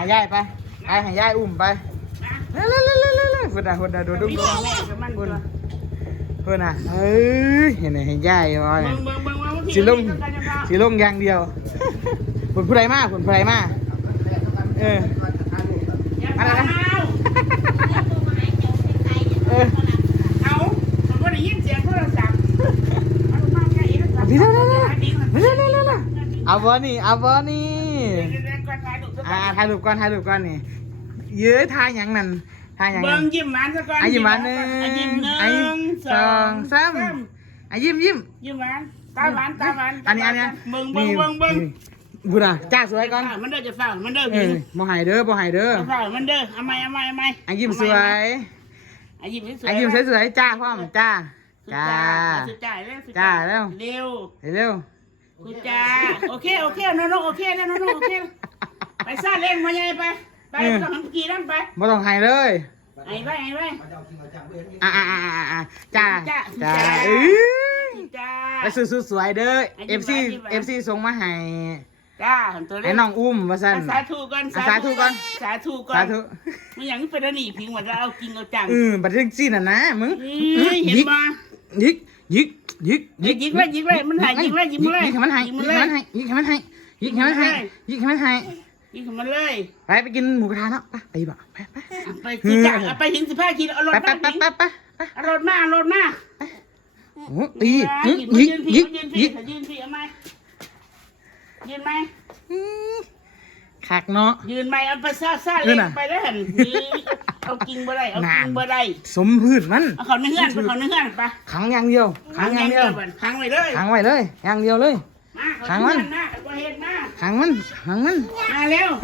ายายไปหายายอุ้มไปเร็วๆๆๆๆคนน่ะโดดดุ้งคนน่ะเอ้ยเห็นไหมให้ยายว่าสิลงอย่างเดียวผลผู้ใดมาอะไรนะเอาผมก็ได้ยินเสียงโทรศัพท์พี่เร็วเอาบอนี่ถ่ายรูปก่อนนี่เยอะถ่ายอย่างนั้นเบิ่งยิ้มหวานซะก่อนยิ้มหวานหนึ่งสองสามยิ้มหวานตาหวานอันนี้เบิ่งบุญจ้าสวยก่อนมันเด้อจะฝ้ามันเด้อพี่บ่หายเด้อฝ้ามันเด้อเอาใหม่ยิ้มสวยยิ้มสวยจ้าพ่อมจ้าแล้วเร็วกูจ้าโอเคน้องโอเคแล้วน้องโอเคไปซ่าเล่นมาใหญ่ไปต้องทำกี่นั่นไปบ่ต้องหายเลยไอ้ไปจ้าไปสวยเด้อ FC ส่งมาให้จ้าไอ้น้องอุ้มว่าซั่นสาธุก่อนมันอย่างนี้เป็นนี่พิงว่าจะเอาจริงเอาจังบัดถึงซี่น่ะนะมึงเห็นบ่ยิกเลยมันหายยิกเลยยิกให้มันหายเลยไปกินหมูกระทะเนาะไปบ่ไปถึง15 กิโลเอารถมาเอารถมาโอ้ตียิกเอาไหมยืนไหมคักเนาะยืนไหมเอาไปซ่าเล่นไปได้หันเอากินบ่ได้สมพืชมันเอาเขาเนื้อไปขังอย่างเดียวขังไว้เลยอย่างเดียวเลยขังมันมาเร็ว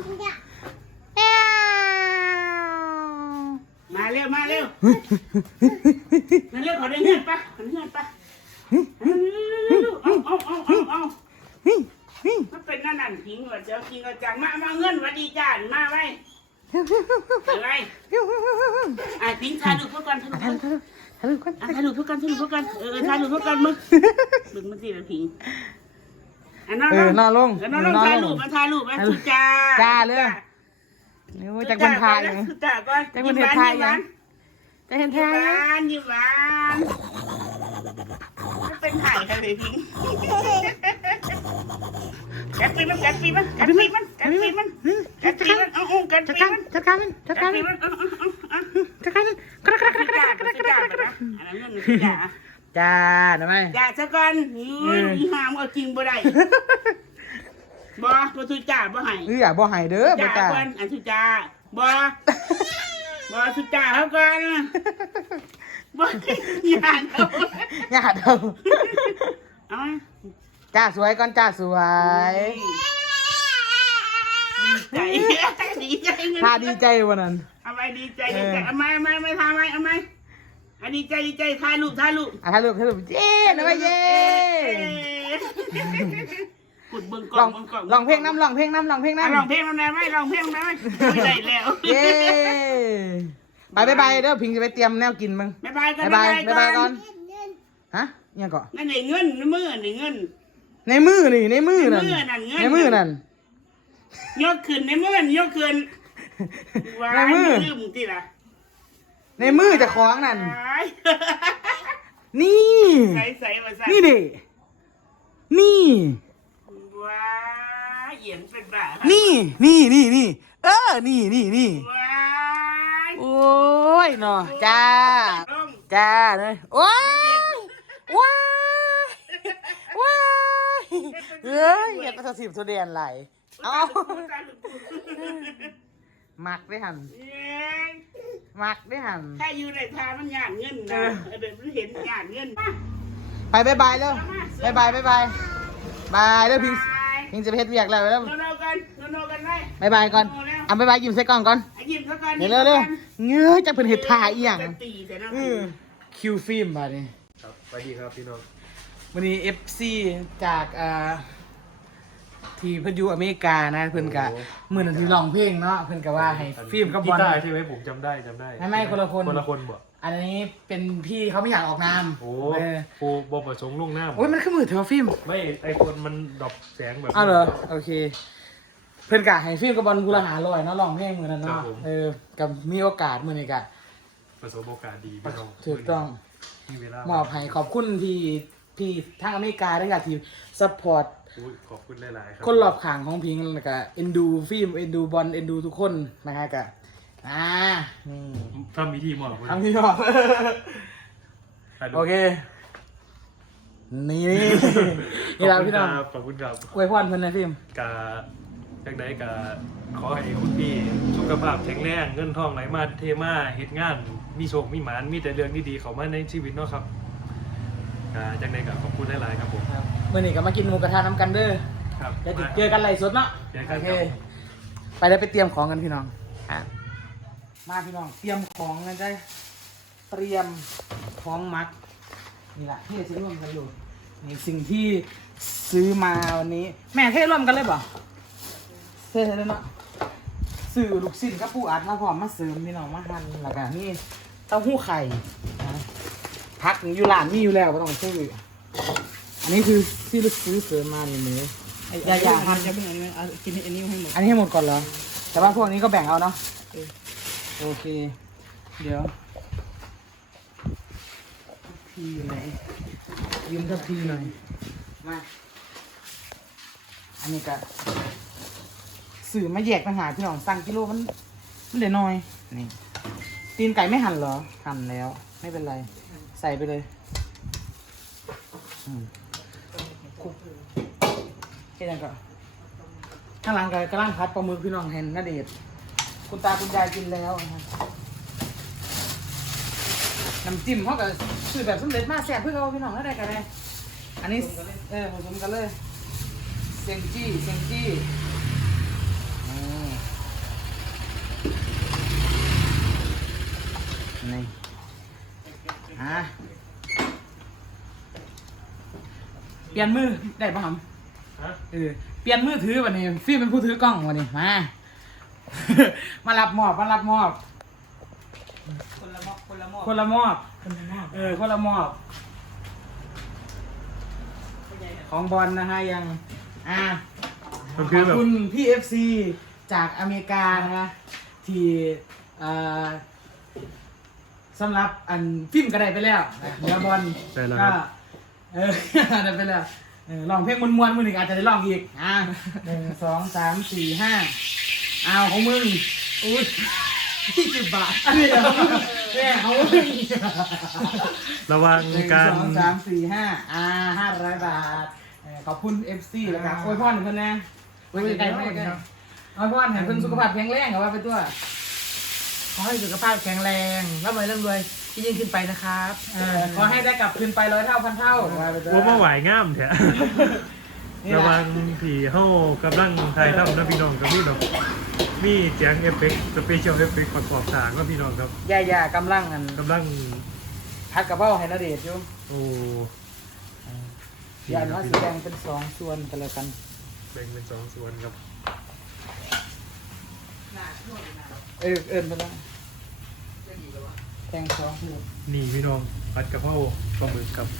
ขอได้เงินปะเอามันเป็นนั่นพิงว่าจะกินกระจังมาเงินวัดดีจ้ามาไว้อะไรพิงถ่ายรูปเพื่อกันถ่ายรูปเพื่อกันถ่ายรูปเพื่อกันมึงมันสิละพิงนอนลงถ่ายรูปมาสุจ้าเลยนี่ว่าจากคนไทยจ้าก่อนจากคนไทยจะเห็นไทยยิ้มหวานเป็นไข่ค่ะเลยพิงกัดปีมันเอากัดปีมันจัดการมันจ้าทำไมจ้าสักก่อนห้ามเอาจริงบ่ได้บ่สุจ้าบ่ให้บ่ให้เด้อจ้าก่อนสุจ้าบ่สุจ้าเขาก่อนบ่อย่าเด้อเอาจ้าสวยก่อนจ้าสวยดีใจถ้าดีใจวันนั้นเอาไปดีใจเอาไม่ทำไมเอาไหมดีใจถ่ายรูปเย้นะเย้ขุดเบิ้งกลองเพลงน้ำร้องเพลงน้ำได้ไหมไม่ได้แล้วเย้บายเด้อพิงจะไปเตรียมแนวกินมึงบายก่อนฮะยังก่อนนั่นเงินในมือนั่นยกขึ้นในมือยกขึ้นในมือลืมที่ละในมือจะคล้องนั่นนี่นี่ดินี่ว้าเหยียบเป็นบ้านี่นี่ว้าโอ้ยเนาะจ้าเลยโอ้ยว้ายอยากกระสิบทุเรียนไหลเอามักได้หันถ้าอยู่ในทางมันหยาดเงินนะเดี๋ยวมันเห็นหยาดเงินไปบายแล้วบายแล้วพิงจะเพชรเวียกแล้วโนกันบายก่อนบายยิ้มใส่กล้องก่อนเร็วเงื้อจะเป็นเห็ดถ่ายอีหยังคิวฟิล์มมาดิครับสวัสดีครับพี่น้องวันนี้ FC จากที่เพิ่นอยู่อเมริกานะเพิ่นกะมื้อนั้นที่ร้องเพลงเนาะเพิ่นกะว่าให้ฟิล์มกับบอลได้ใช่ไหมผมจำได้ไม่คนละคนบ่อันนี้เป็นพี่เขาไม่อยากออกนามโอ้โหบ่ประสงค์ลงน้ำโอ้ยมันคือมือเธอฟิล์มไม่ไอคนมันดรอปแสงแบบอ้าวเหรอโอเคเพื่อนกะให้ฟิล์มกับบอลกูละ500เนาะร้องเพลงมื้อนั้นเนาะกับมีโอกาสมื้อนี้กะประสบโอกาสดีพี่น้องถูกต้องมีเวลามอบให้ขอบคุณที่ทางอเมริกาด้วยกันที่ซัพพอร์ตอุ๊ยขอบคุณหลายๆครัคนรอบข้างของพิงแล้วก็เอ็นดูฟิล์มเอ็นดูบอลเอ็นดูทุกคนนะฮะกะนี่ทำพิธีหมอบทำที่ชอบโอเคนี่นี่เราพี่น้องขอบคุณครับอวยพรเพื่อนนะฟิล์มกาจากไหนกาขอให้คุณพี่สุขภาพแข็งแรงเงินทองไหลมาเทมาเฮ็ดงานมีโชคมีหมานมีแต่เรื่องดีๆเข้ามาในชีวิตเนาะครับจากไหนกาขอบคุณหลายๆครับผมเมื่อนี้ก็มากินหมูกระทะน้ำกันเด้อครับเดี๋ยวจะเจอกันไลฟ์สดเนาะเจอกัโอน เคครับไปได้ไปเตรียมของกันพี่น้องมาพี่น้องเตรียมของกันได้เตรียมของมัดนี่แหละที่จะร่วมกันอยู่นี่สิ่งที่ซื้อมาวันนี้ แม่เทร่วมกันเลยเปล่าเทเลยเนาะซื้อลูกชิ้นกับปูอัดมาพร้อมมาเสริมพี่น้องมาหั่นแล้วก็นี่เต้าหู้ไข่นะพักอยู่ร้านมีอยู่แล้วก็ต้องซื้ออันนี้คือที่ลูกซื้อเสริมมาในมืออย่าหั่นจะเป็นอันนี้เอากินอันนี้ให้หมดอันนี้ให้หมดก่อนเหรอแต่ว่าพวกนี้ก็แบ่งเอาเนาะโอเคเดี๋ยวพีอยู่ไหนยืมทัพพีหน่อยมาอันนี้ก็สื่อมาแยกต่างหากพี่น้องสั่งกิโลมันเดี๋ยวน้อยนี่ตีนไก่ไม่หั่นเหรอหั่นแล้วไม่เป็นไรใส่ไปเลยคลุกแค่นั้นก็ข้างหลังก็กำลังพัดปลาหมึกพี่น้องเห็นนาเดชน์คุณตาคุณยายกินแล้วนะครับน้ำจิ้มเขาก็คือแบบสำเร็จมากแซ่บเพื่อเขาพี่น้องได้กันเลยอันนี้ผสมกันเลยเซนจี้นี่เปลี่ยนมือได้ป่ะครับฮะเปลี่ยนมือถือวันนี้ฟิล์มเป็นผู้ถือกล้องวันนี้มา มารับมอบคนละมอบคนละมอบของบอลนะฮะยังขมันอบคือแบบคุณพี่ FC จากอเมริกานะฮะที่สำหรับอันฟิล์มก็ได้ไปแล้วเดี๋ยวบอลได้แล้วคก็รับได้ไปแล้วลองเพลงมวนๆมือหนึ่งอาจจะได้ลองอีก1 2 3 4 5เอาของมึงอุ้ย20 บาทอันนี้แม่เอามึงระวัง 1 การ 2 3 4 5 500 บาทขอบคุณ FC แล้วก็อวยพรเพิ่นนะอวยใจไม่ได้อวยพรให้เพิ่นสุขภาพแข็งแรงเอาไว้ไปตัวขอให้สุขภาพแข็งแรงร่ำรวยที่ยิ่งขึ้นไปนะครับขอให้ได้กลับคืนไป100 เท่าพันเท่าว่ามาไหวง่ามแท้ ระวังผีเฮ้ากำลังถ่ายทำนะพี่น้องกับพี่น้องมีเสียงเอฟเฟกต์สเปเชียลเอฟเฟกต์ประกอบฉากว่าพี่น้องครับย่ากำลังกันกำลังพัดกระเพราให้นาเดชน์อยู่โอ้อย่าว่าสีแดงเป็น2 ส่วนกันแล้วกันแบ่งเป็น2 ส่วนครับเอิญไปแล้วแทง2 หัวนี่พี่น้องผัดกะเพราปลาหมึกครับ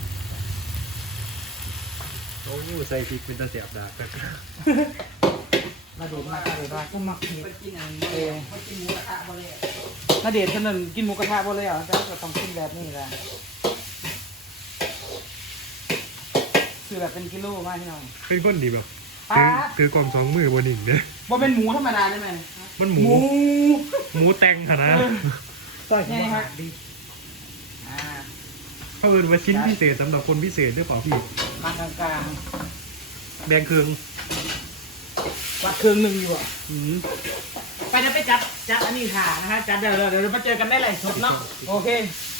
โอ้ใส่พริกเป็นตะเสียบดาบครับนาเดชน์มากเลยว่าก็มักเห็ดกินอันเอนี้อกินหมูกระทะบ่เลยนาเดชน์คนนึงกินหมูกระทะบ่เลยเหรอแต่ก็ต้องกินแบบนี้แหละคือแบบเป็นกิโลมากพี่น้องเป็นคนดีแบบป๊าดถือกล่อง2 มือบนหนึ่งเนี่ยบ่เป็นหมูธรรมดาได้ไหมมันหมูแตงขนาดต่อยนี่ครับอ่าเขาเอินว่าชิ้นพิเศษสำหรับคนพิเศษด้วยเปล่าพี่มากลางแดงเครืองๆวัดเครื่องหนึ่งอยู่อ่ะไปเดี๋ยวไปจัดอันนี้ค่ะนะฮะจัดเดี๋ยวมาเจอกันได้เลยสดเนาะโอเค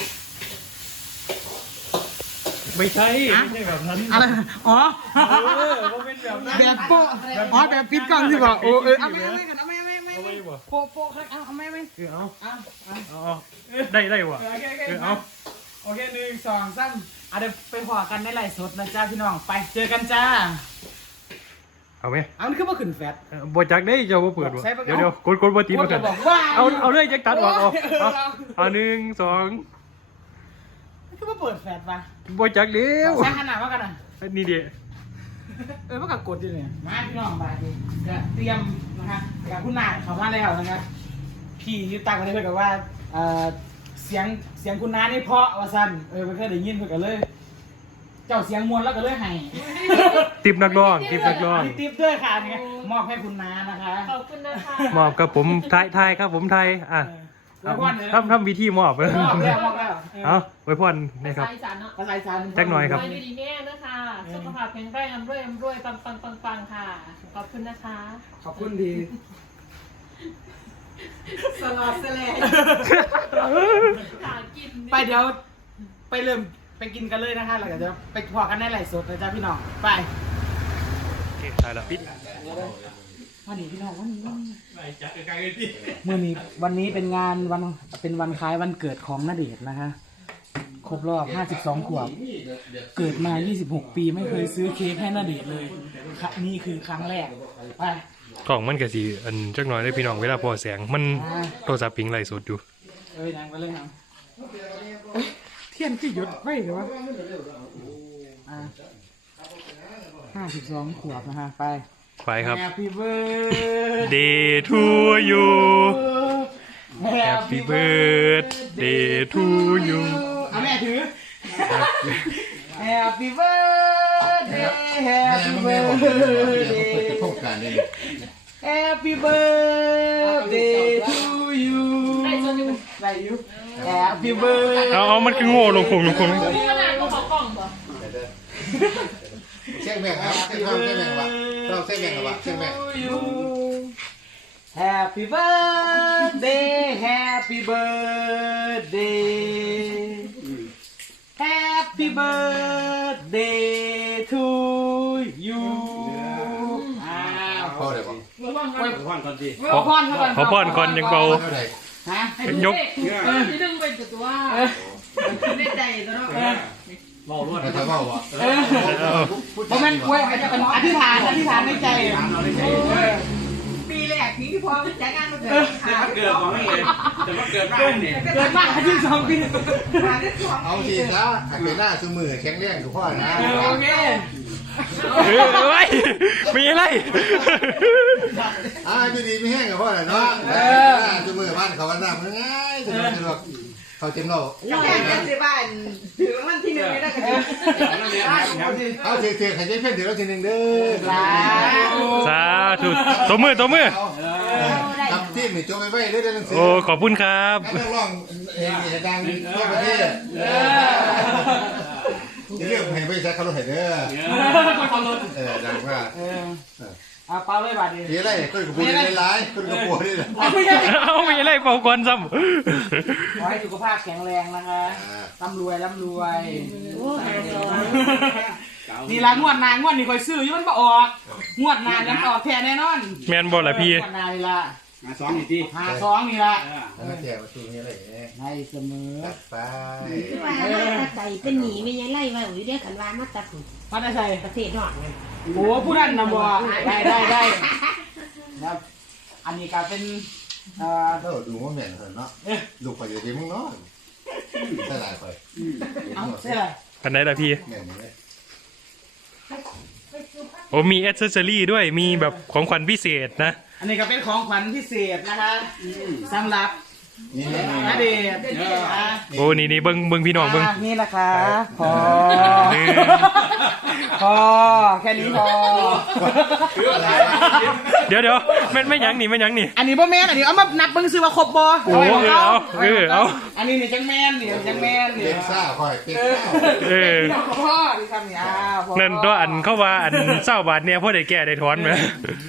ไม่ใช่แบบนั้นอะไรอ๋อเขาเป็นแบบนั้นแบบโป๊ะอ๋อแบบปิดกล้องใช่ป่ะโอ้เอาไม่กันเอาไม่เอาไว้บ่โป๊ะครับเอาไม่เอาเอาเอาได้ว่ะโอเคเอาโอเค1 2 3เดี๋ยวไปพอกันในไลฟ์สดนะจ้าพี่น้องไปเจอกันจ้าเอาไหมเอามันคือว่าขึ้นแฟตบอจักได้เจ้าบ่เปิดวะใช่ปะเดี๋ยวกดบอตีมากันบอกว่าเอาเลยแจ็คตัดออกเอา1 2 มันคือว่าเปิดแฟตปะบอจักเดียวใช้ขนาดว่ากันอ่ะนี่เดียมันก็กดอยู่เนี่ยมาพี่น้องบาดนี้ก็เตรียมนะคะกับคุณนายเขามาแล้วนะครับพี่อยืดตังมาเลยเพื่อนกับว่าเสียงคุณน้านี่เพราะว่าสั้นมันก็ได้ยินเพื่อนกันเลย เจ้าเสียงมวลแล้วก็เลยให้ติบนักร้องติบนักร้องมีติ๊บด้วยค่ะนี่มอบให้คุณน้านะคะขอบคุณนะคะมอบกับผมไทยครับผมไทยอ่ะทำวิธีมอบเลยมอบแล้วเอาไว้พ่อนนะครับภาษาอีสานเนาะภาษาอีสานแจ็คหน่อยครับไว้ดีแม่นะคะสุขภาพแข็งแรงอำรวยปังค่ะ ขอบคุณนะคะขอบคุณดีสลอดแสลงหากินไปเดี๋ยวไปเริ่มไปกินกันเลยนะคะแล้วเดี๋ยวไปพอกันในไลฟ์สดนะจ๊ะพี่น้องไปโอเคตายละปิดวันนี้พี่น้องวันนี้เมื่อนี้วันนี้เป็นงานเป็นวันคล้ายวันเกิดของณเดชน์นะคะ ครบรอบ52ขวบเกิดมา 26 ปีไม่เคยซื้อเค้กให้ณเดชน์เลยนี่คือครั้งแรกไปกล่องมันกะสีอันจักหน่อยได้พี่น้องเวลาพอแสงมันโทรศัพท์ปิงไลฟ์สดอยู่นางไปเลยครับเทียนที่หยุดไม่เหรอวะ52 ขวบนะฮะไปไปครับ Happy birthday Day to you Happy birthday to you เอาแม่ถือ Happy birthday Happy birthday โครงการนี้ Happy birthday to you ได้จนอยู่ได้อยู่ Happy birthday เอามันคือโง่ลงคงนี่ขนาดก็ขอกล่องบ่เช็คแม่งครับเช็คความเช็คแม่งวะเราเช็คแม่งกับวะเช็คแม่ง Happy birthday Happy birthday Happy birthday to you อ้าวพอเลยปะขอพรก่อนขอพรก่อนยังเบาเท่าไหร่ฮะยกที่ดึงเป็นตัวไม่ใจตัวเนาะเราจะว่าวะเพราะมันเว้ยอธิษฐานในใจปีแรกที่พ่อใช้งานมาเกิดเกิดของไม่เลยแต่ว่าเกิดบ้านเนี่ยเกิดมากอาทิตย์2 ปีเอาทีแล้วเป็นหน้าซื้อมือแข็งแรงกับพ่อนะโอเคเฮ้ยมีอะไรอยู่ดีไม่แห้งกับพ่อเนาะซื้อมือบ้านเขาวันน้ำง่ายสะดวกเขาเต็มเราแค่กันสิบ้านถือวันที่1ไม่ได้กันเอาเสียใครจะเพ่นถึงเราทีหนึ่งเด้อสาธุตัวมือทำที่มีโจ้ไปไว้ได้หนังสือโอ้ขอบคุณครับนักร้องดังทั่วประเทศเรื่องให้บริษัทเขาลดให้เด้อดังมากเอาเปล่าเลยบาทดีมีอะไรคนกับปูนี่ร้ายคนกับปูนี่เอามีอะไรเป่าก่อนซ้ขอให้สุขภาพแข็งแรงนะคะร่ำรวยนี่ละงวดนี่คอยซื้ออยู่มันบ่ออกงวดนานยังออกแท้แน่นอนำแมนบอลละพี่งวดนานนี่ละมาซ้อมอีกที 52นี่ละแล้วแจกมาสู้นี่อะไรอย่างเงี้ยให้เสมอตัดไปว่ามาใจเป็นหนีไม่ยังไล่ว่าอุ้ยเรียกกันว่ามาตัดพัดใส่ประเทศนอกไงโอ้ผู้นั้นนำบ่ได้ครับอันนี้ก็เป็นถ้าดูว่าแม่นเนาะลูกไปอยู่ที่มึงเนาะใช่หลายไปเอาใช่เลยอันไหนละพี่แม่นเลยโอ้มีแอ c เซสซอรี่ด้วยมีแบบของขวัญพิเศษนะอันนี้ก็เป็นของขวัญพิเศษนะคะสำหรับนี่ณเดชน์โอ้นี่เบิ้งพี่น้องเบิ้งนี่แหละค่ะพอนี่พอแค่นี้พอเดี๋ยวไม่ยั้งนี่อันนี้บ่แม่นอันนี้เอามานับเบิ่งซื้อว่าครบบ่โอ้เอาอันนี้นี่จังแม่นนี่จังแม่นนี่เป็นซ่าคอยเป็นซ่าพ่อที่ทำนี่พ่อนั่นตัวอันเข้าว่าอันเศร้าบาทเนี่ยพ่อได้แก่ได้ถอนไหม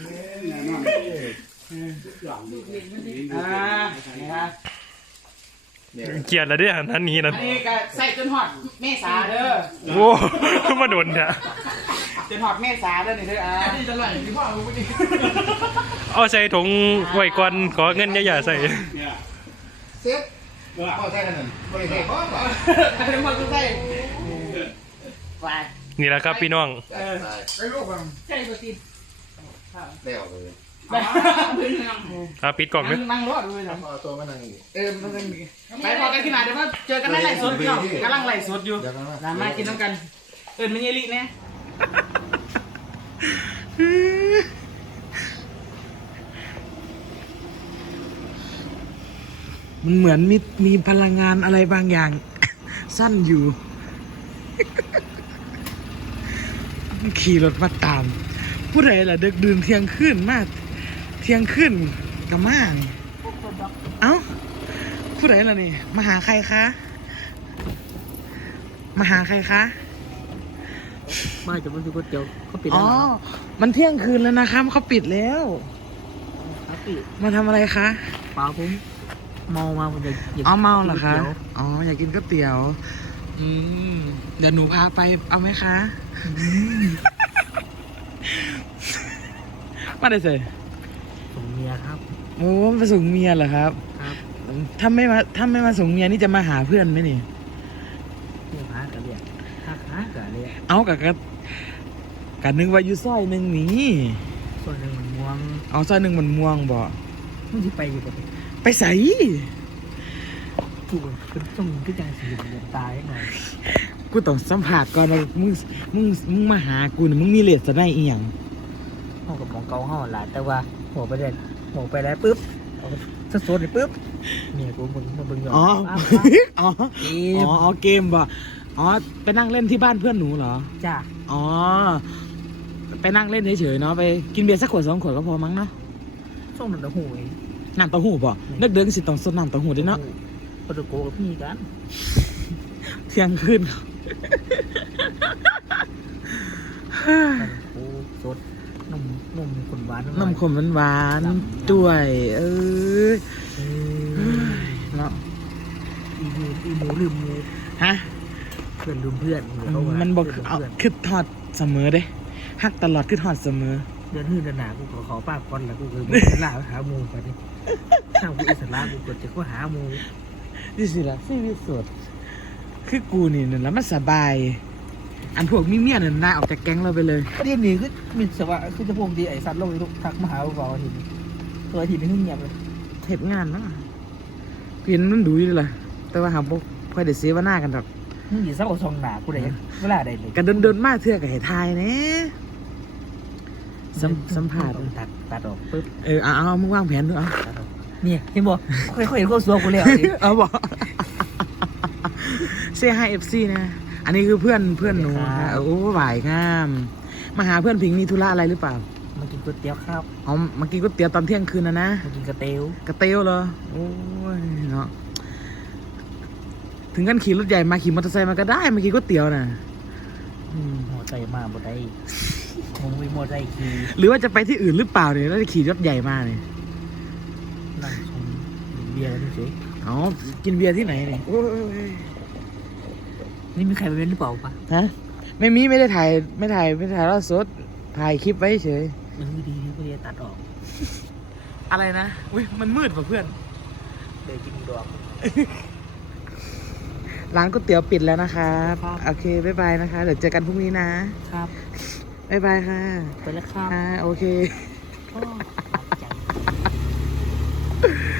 นี่ฮะเกลียดละเด้อท่านนี้นั่นอันนี้ก็ใส่จนฮอดเมษาเด้อโว้มาโดนเนี่ยจนฮอดเมษาเด้อนี่เด้อนี่จะไหลที่พ่อรู้บ่ดีเอาใส่ถุงไว้ก่อนขอเงินอย่าใส่เซ็ตพ่อใช่กันนั่นบริเวณพ่ออันนี้มันก็ใส่ไปนี่แหละครับพี่น้องไปลูกบังใจตัวติดได้ออกเลยปิดกล่องเลยนั่งรถด้วยนะพ่อตัวมานั่งนี่มันเป็นไปพอกันที่ไหนเดี๋ยวว่าเจอกันในไลฟ์สดอยู่กำลังไลฟ์สดอยู่เดี๋ยวกันว่ามากินน้ำกัน ไม่เยลิเนี่ยมันเหมือนมีพลังงานอะไรบางอย่าง สั้นอยู่ ขี่รถมาตาม ผู้ใดล่ะเด็กดื่นเที่ยงคืนมากเที่ยงคืนกับมาเอ้าผู้ใดล่ะนี่มาหาใครคะมาหาใครคะมาจากมันคือก๋วยเตี๋ยวเขาปิดอ๋แล้อวมันเที่ยงคืนแล้วนะครับเขาปิดแล้วครับปิดมาทำอะไรคะเปล่าผมเมามาผมจะหยิบอ๋อเมาเหรอคะก๋วยตี๋ยวอ๋ออยากกินก๋วยเตี๋ยวเดี๋ยวหนูพาไปเอาไหมคะ มาได้เลยส่งเมียครับโอ้มาส่งเมียเหรอครับครับถ้าไม่มาส่งเมียนี่จะมาหาเพื่อนไหมนี่เมียพากันเรียกถ้าค้ากันเรียกเอากันนึกว่าอยู่ซอยหนึ่งนี่ส่วนหนึ่งมันม่วงเอาซอยหนึ่งมันม่วงบ่มันจะไปอยู่กับไปใส่ถูกเป็นต้องก็จะสีเหลืองตายหน่อยกูต้องสัมผัสก่อนว่ามึงมาหากูน่ะมึงมีเลสจะได้อีหยังห้องกับหมองเกาห้องหลายแต่ว่าหัวไปเลยหัวไปแล้วปุ๊บสดๆเลยปุ๊บเมียกูมึงมาบึงก่อนอ๋ออ้าวอ๋อเกอ๋มอเกมบ่อ๋อไปนั่งเล่นที่บ้านเพื่อนหนูเหรอจ้าอ๋อไปนั่งเล่นเฉยๆเนาะไปกินเบียร์สักขวด2 ขวดก็พอมั้งเนาะส่งหนังตะหูยน้ำเต้าหู้บ่เด็กๆสิต้องสดน้ำเต้าหู้ด้วยเนาะปะตะโกกับพี่กันเที่ยงคืนโอ้สดนมคนหวานนมขมหวานๆด้วยเอ้ยเนาะอีหมูลืมหมูฮะเพื่อนลืมเพื่อนเขาว่ามันบอกพื่เอาลืมคือทอดเสมอเด้ฮักตลอดคือทอดเสมอเดือนหื้อเดือนหนากูขอป้าก่อนแล้วกูเคยไปล่าหาหมูไปดิถ้ากูอิสระกูกดจะก็หาหมูนี่สิล่ะชีวิตสดคือกูนี่นั่นแล้วมันสบาย อันพวกมีเมียนั่นน่าออกจากแก๊งเราไปเลยประเด็นนี้คือมีสวะคือจะพวกดีไอ้สัตว์โลกทุกทักมาหาเราทีนี้ตัวทีนี้เงียบเลยเทปงานเนาะเพียนมันดูอยู่เลยแต่ว่าหาพวกค่อยได้เสียว่าหน้ากันดอกมึงอยู่สักสองหนากูได้เวลาได้เลยกันเดินๆมาเทื่อกับเหตุทายเนี่ยสัมผัสตัดออกปุ๊บเอามึงวางแผนดูเอาตัดออกเนี่ยเห็นบ่ค่อยๆเห็นข้อสัวกูแล้วเอาบอกเซ่ให้FC นะ อันนี้คือเพื่อนหนูค่ะโอ้บ่ายงาม มาหาเพื่อนผิงมีธุระอะไรหรือเปล่ามากินก๋วยเตี๋ยวข้าวอ๋อมากินก๋วยเตี๋ยวตอนเที่ยงคืนนะมากินกระเตียวกระเตียวเหรอ โอ้ยเนาะ ถึงกันขี่รถใหญ่มาขี่มอเตอร์ไซค์มาก็ได้มากินก๋วยเตี๋ยวน่ะหัวใจมาบ่ได้มึงมีมอใจขี่หรือว่าจะไปที่อื่นหรือเปล่าเนี่ยแล้วจะขี่รถใหญ่มาเนี่ยนั่งชมเบียร์กันเฉยอ๋อ กินเบียร์ที่ไหนเนี่ยโอ้ยนี่มีใครไปเป็นหรือเปล่าปะฮะไม่ได้ถ่ายไม่ถ่ายแล้วสดถ่ายคลิปไว้เฉยมันดีๆกูจะตัดออกอะไรนะอุ้ยมันมืดป่ะเพื่อนเดี๋ยวกินดอกร้านก๋วยเตี๋ยวปิดแล้วนะครับครับโอเคบ๊ายบายนะคะ เดี๋ยวเจอกันพรุ่งนี้นะครับ บ๊ายบายค่ะไปแล้วครับโอเคก็ขอบใจ